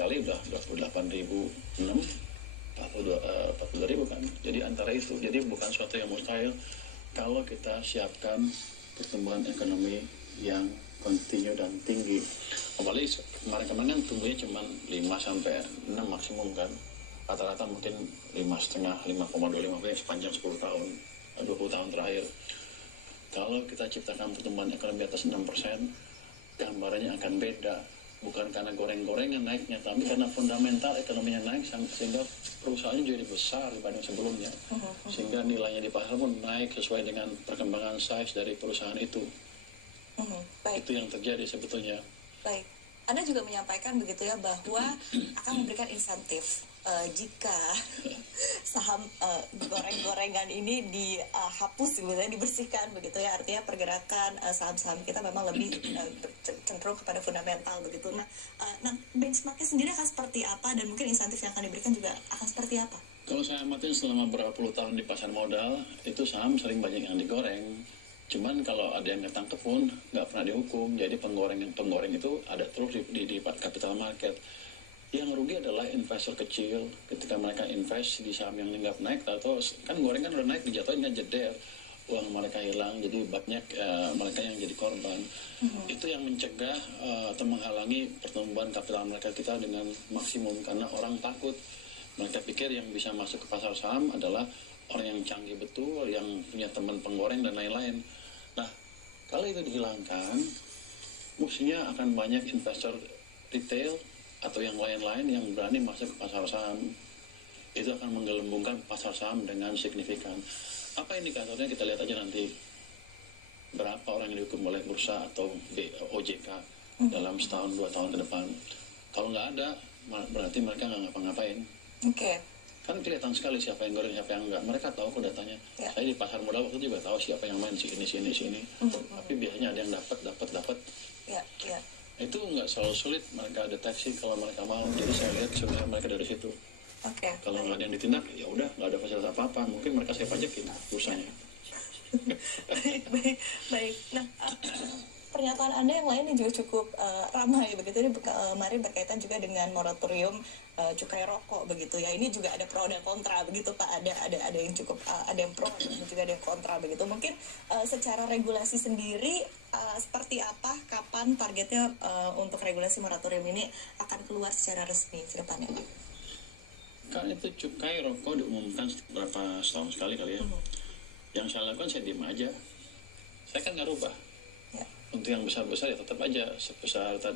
kali udah 28.006, 42.000 kan. Jadi antara itu, jadi bukan suatu yang mustahil kalau kita siapkan pertumbuhan ekonomi yang kontinu dan tinggi. Apalagi kemarin-kemarin kan tumbuhnya cuma 5-6 maksimum kan. Rata-rata mungkin 5,5, 5,25 sepanjang 10 tahun, 20 tahun terakhir. Kalau kita ciptakan pertumbuhan ekonomi atas 6%, gambarannya akan beda. Bukan karena goreng-gorengan naiknya, tapi karena fundamental ekonominya naik sehingga perusahaannya jadi besar dibanding sebelumnya. Sehingga nilainya di pasar pun naik sesuai dengan perkembangan size dari perusahaan itu. Baik. Itu yang terjadi sebetulnya. Baik. Anda juga menyampaikan begitu ya bahwa akan memberikan insentif jika saham goreng-gorengan ini dihapus, sebenarnya dibersihkan begitu ya, artinya pergerakan saham-saham kita memang lebih cenderung kepada fundamental begitu. Nah, benchmarknya sendiri akan seperti apa dan mungkin insentif yang akan diberikan juga akan seperti apa? Kalau saya amatin selama berapa puluh tahun di pasar modal, itu saham sering banyak yang digoreng. Cuman kalau ada yang ketangkep pun nggak pernah dihukum. Jadi penggoreng itu ada terus di capital market. Yang rugi adalah investor kecil ketika mereka invest di saham yang nggak naik, atau kan gorengan udah naik dijatuhin kan jeder, uang mereka hilang, jadi banyak mereka yang jadi korban. Itu yang mencegah atau menghalangi pertumbuhan kapital mereka kita dengan maksimum, karena orang takut. Mereka pikir yang bisa masuk ke pasar saham adalah orang yang canggih betul, yang punya teman penggoreng dan lain-lain. Nah, kalau itu dihilangkan, mestinya akan banyak investor retail atau yang lain-lain yang berani masuk ke pasar saham. Itu akan menggelembungkan pasar saham dengan signifikan. Apa indikatornya kita lihat aja nanti. Berapa orang yang dihukum oleh bursa atau OJK dalam setahun 2 tahun ke depan. Kalau nggak ada, berarti mereka nggak ngapa-ngapain. Oke. Kan kelihatan sekali siapa yang goreng, siapa yang enggak. Mereka tahu kok datanya. Ya. Saya di pasar modal waktu juga tahu siapa yang main sini. Tapi biasanya ada yang dapat. Ya. Itu nggak selalu sulit mereka deteksi kalau mereka mau. Jadi saya lihat sebenarnya mereka dari situ. Oke. Kalau nggak ada yang ditindak, ya udah nggak ada fasilitas apa-apa. Mungkin mereka saya pajakin perusahaannya. Baik. Nah, pernyataan Anda yang lain yang juga cukup ramai begitu ini kemarin berkaitan juga dengan moratorium cukai rokok begitu ya. Ini juga ada pro dan kontra begitu Pak. Ada yang cukup ada yang pro dan juga ada yang kontra begitu. Mungkin secara regulasi sendiri seperti apa, kapan targetnya untuk regulasi moratorium ini akan keluar secara resmi ke depannya Pak? Kan itu cukai rokok diumumkan berapa setahun sekali kali ya. Yang saya lakukan saya diem aja. Saya kan nggak rubah. Ya. Untuk yang besar-besar ya tetap aja sebesar tadi